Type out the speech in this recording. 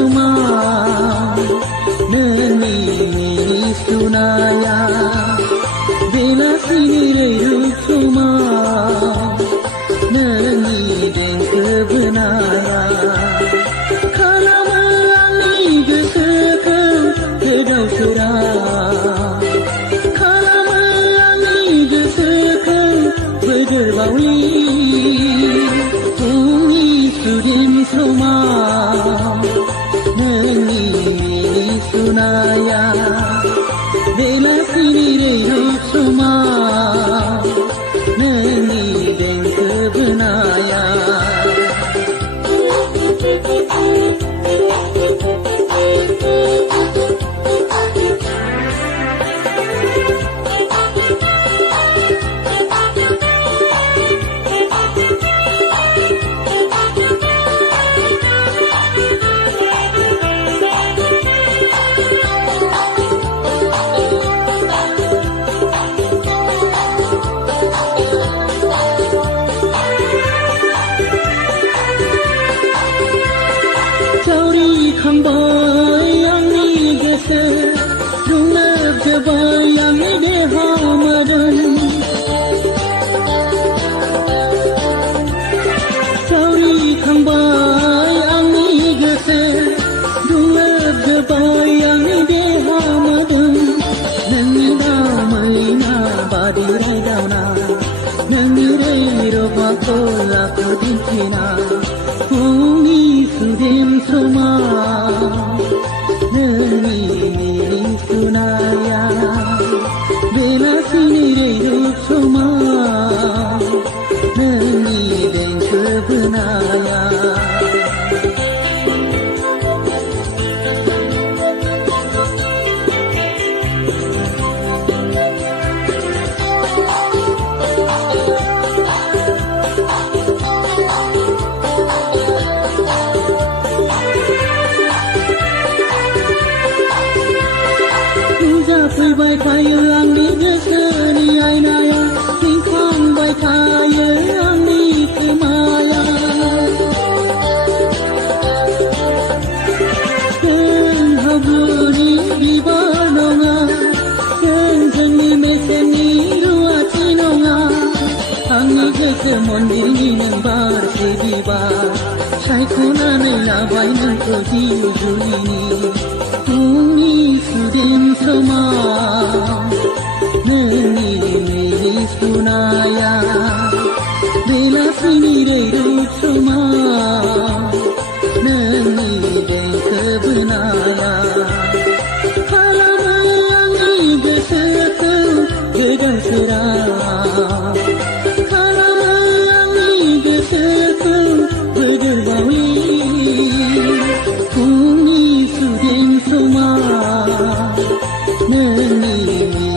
soma nani sunaya bela sini soma nani den kebenara kalamani gesekau kedau serah kalamani gesekau berderbawi Sudim soma nani sunaya bela sini soma nani den kebenaya Khambai angni gese dunab jabai angni dehamadan Sauri khambai angni gese dunab jabai angni dehamadan Nangi damai na badirai dauna Nangi rei roba kola kudintina Umi sudim soma nani sunaya bela sini soma nani den kebenaya Bai kaya angni geseni ainaya singkang bai kaya angni kemaya Ken haburi di banonga Ken jeni meseni ruati nonga Angni gese mondini nembar sidiba Shaikuna nela bai nangko jiujulini Umi sudim soma nani sunaya bela sini soma nani den kebenaya kalamani gesekau gedang serah kalamani gesekau berderbawi Umi sudim soma nani